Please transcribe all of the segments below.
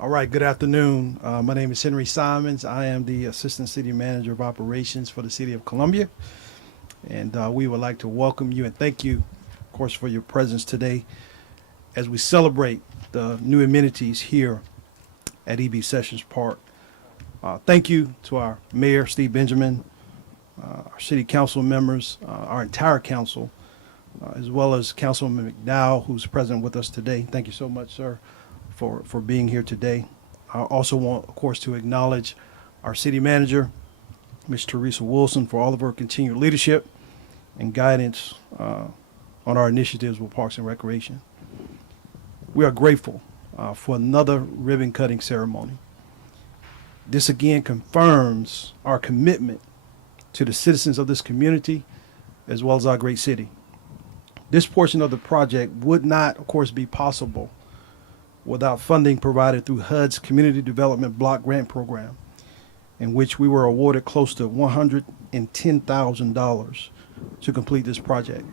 All right, good afternoon. My name is Henry Simons. I am the Assistant City Manager of Operations for the City of Columbia. And we would like to welcome you and thank you, of course, for your presence today as we celebrate the new amenities here at EB Sessions Park. Thank you to our Mayor, Steve Benjamin, our City Council members, our entire council, as well as Councilman McDowell, who's present with us today. Thank you so much, sir, for being here today. I also want, of course, to acknowledge our city manager, Ms. Teresa Wilson, for all of her continued leadership and guidance on our initiatives with Parks and Recreation. We are grateful for another ribbon cutting ceremony. This again confirms our commitment to the citizens of this community as well as our great city. This portion of the project would not, of course, be possible without funding provided through HUD's Community Development Block Grant Program, in which we were awarded close to $110,000 to complete this project.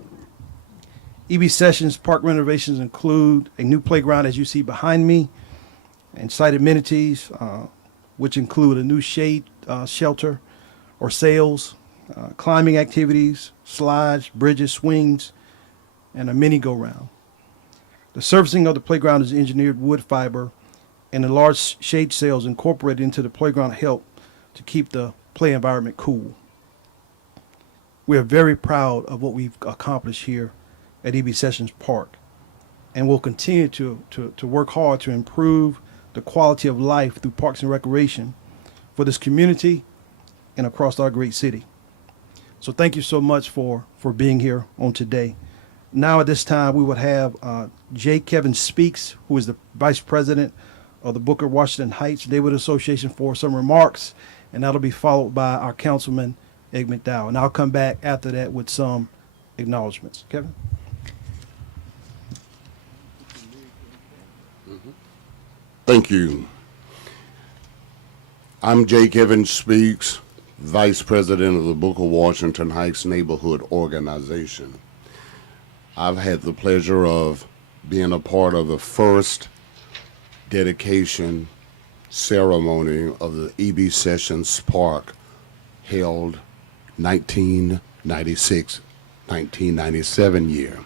EB Sessions Park renovations include a new playground, as you see behind me, and site amenities, which include a new shade shelter or sails, climbing activities, slides, bridges, swings, and a mini go-round. The surfacing of the playground is engineered wood fiber, and the large shade sails incorporated into the playground help to keep the play environment cool. We are very proud of what we've accomplished here at EB Sessions Park, and we'll continue to work hard to improve the quality of life through Parks and Recreation for this community and across our great city. So thank you so much for being here on today. Now at this time, we would have J. Kevin Speaks, who is the Vice President of the Booker Washington Heights Neighborhood Association, for some remarks, and that'll be followed by our Councilman, Egg McDowell. And I'll come back after that with some acknowledgments. Kevin? Thank you. I'm J. Kevin Speaks, Vice President of the Booker Washington Heights Neighborhood Organization. I've had the pleasure of being a part of the first dedication ceremony of the EB Sessions Park held 1996-1997 year.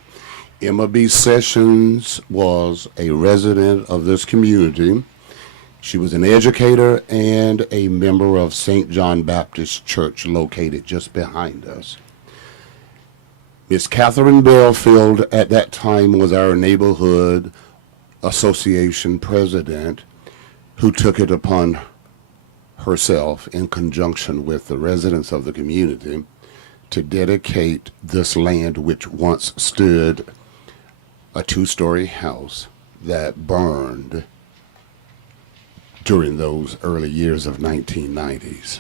Emma B. Sessions was a resident of this community. She was an educator and a member of St. John Baptist Church located just behind us. Miss Catherine Belfield at that time was our neighborhood association president, who took it upon herself in conjunction with the residents of the community to dedicate this land, which once stood a two-story house that burned during those early years of 1990s.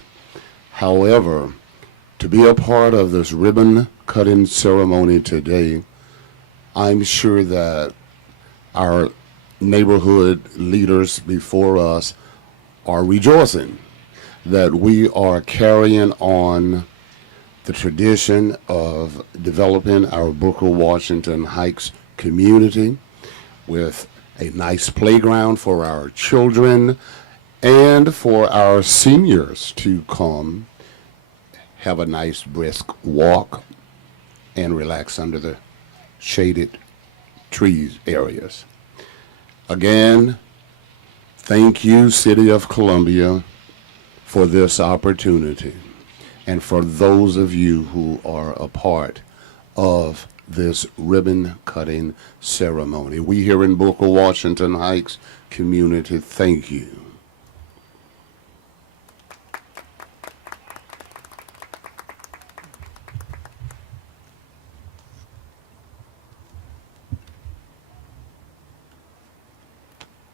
However, to be a part of this ribbon cutting ceremony today, I'm sure that our neighborhood leaders before us are rejoicing that we are carrying on the tradition of developing our Booker Washington Heights community with a nice playground for our children and for our seniors to come have a nice brisk walk and relax under the shaded trees areas. Again, thank you, City of Columbia, for this opportunity, and for those of you who are a part of this ribbon cutting ceremony. We here in Booker Washington Heights community, thank you.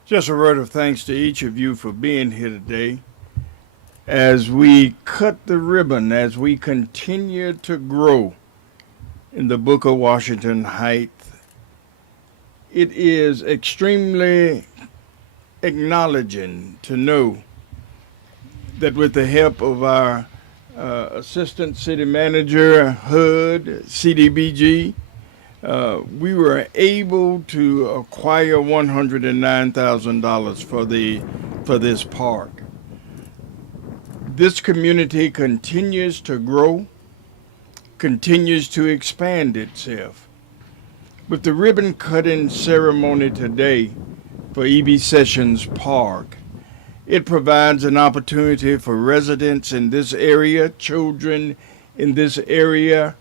Just a word of thanks to each of you for being here today. As we cut the ribbon, as we continue to grow in the Booker Washington Heights, it is extremely acknowledging to know that with the help of our Assistant City Manager, HUD, CDBG, we were able to acquire $109,000 for this park. This community continues to grow, continues to expand itself. With the ribbon cutting ceremony today for E.B. Sessions Park, it provides an opportunity for residents in this area, children in this area,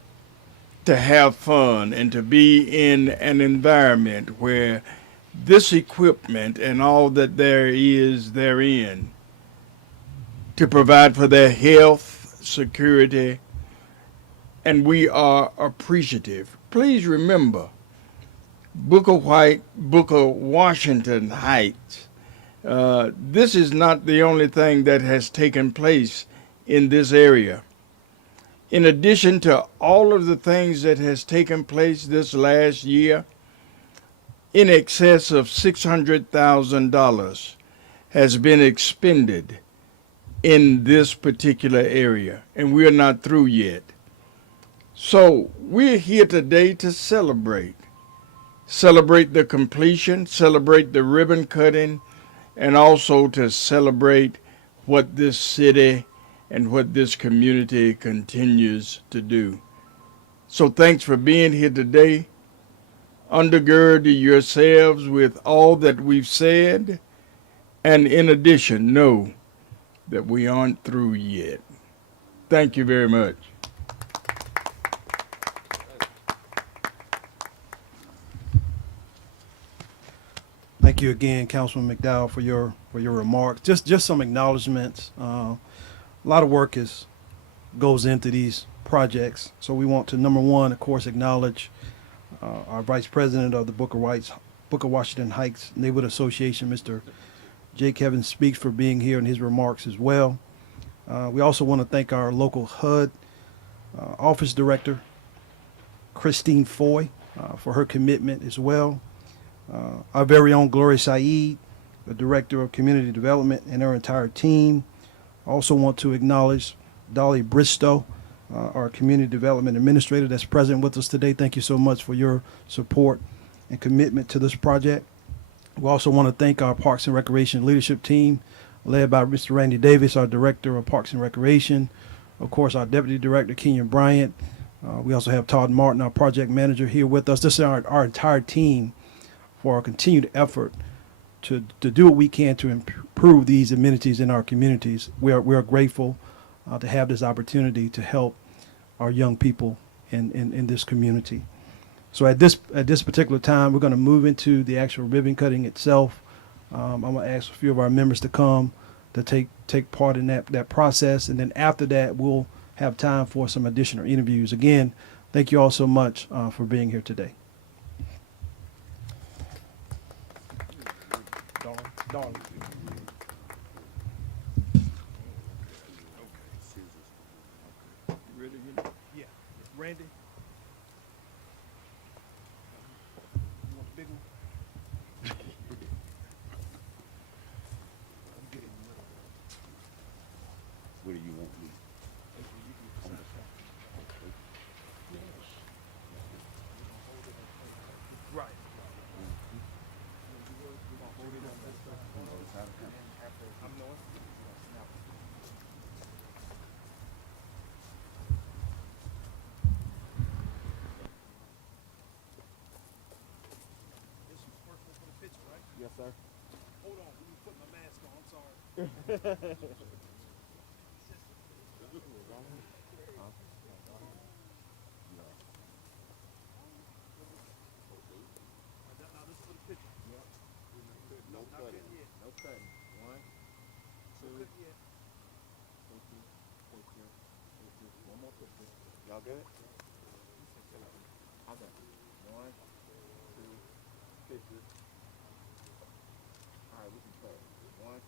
to have fun and to be in an environment where this equipment and all that there is therein to provide for their health, security, and we are appreciative. Please remember, Booker Washington Heights. This is not the only thing that has taken place in this area. In addition to all of the things that has taken place this last year, in excess of $600,000 has been expended in this particular area, and we are not through yet. So we're here today to celebrate the completion, celebrate the ribbon cutting, and also to celebrate what this city and what this community continues to do. So thanks for being here today. Undergird yourselves with all that we've said, and in addition, know that we aren't through yet. Thank you very much. Thank you again, Councilman McDowell, for your remarks. Just some acknowledgments. A lot of work goes into these projects, so we want to, number one, of course, acknowledge our Vice President of the Booker Washington Heights Neighborhood Association, Mr. J. Kevin Speaks, for being here in his remarks as well. We also want to thank our local HUD Office Director, Christine Foy, for her commitment as well. Our very own Gloria Saeed, the Director of Community Development, and her entire team. I also want to acknowledge Dolly Bristow, our Community Development Administrator that's present with us today. Thank you so much for your support and commitment to this project. We also want to thank our Parks and Recreation leadership team, led by Mr. Randy Davis, our Director of Parks and Recreation. Of course, our Deputy Director, Kenyon Bryant. We also have Todd Martin, our Project Manager, here with us. This is our entire team for our continued effort to do what we can to improve these amenities in our communities. We are grateful to have this opportunity to help our young people in this community. So at this particular time, we're going to move into the actual ribbon cutting itself. I'm going to ask a few of our members to come to take part in that process, and then after that, we'll have time for some additional interviews. Again, thank you all so much for being here today. Dawn. Yeah, Randy. You want the big one? Where do you want me? Right. Yes, sir. Hold on, let me put my mask on. I'm sorry. Now this is for the picture. No cutting. No cutting. 1, 2. Thank you. One more picture. Y'all good? I got it. 1, 2, pictures. All right, we can cut. 1.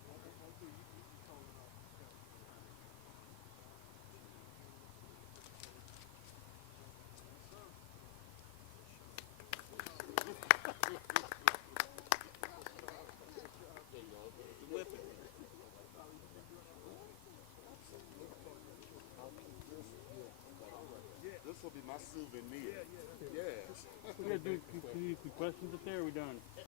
This will be my souvenir. Yes. do questions up there, or are we done?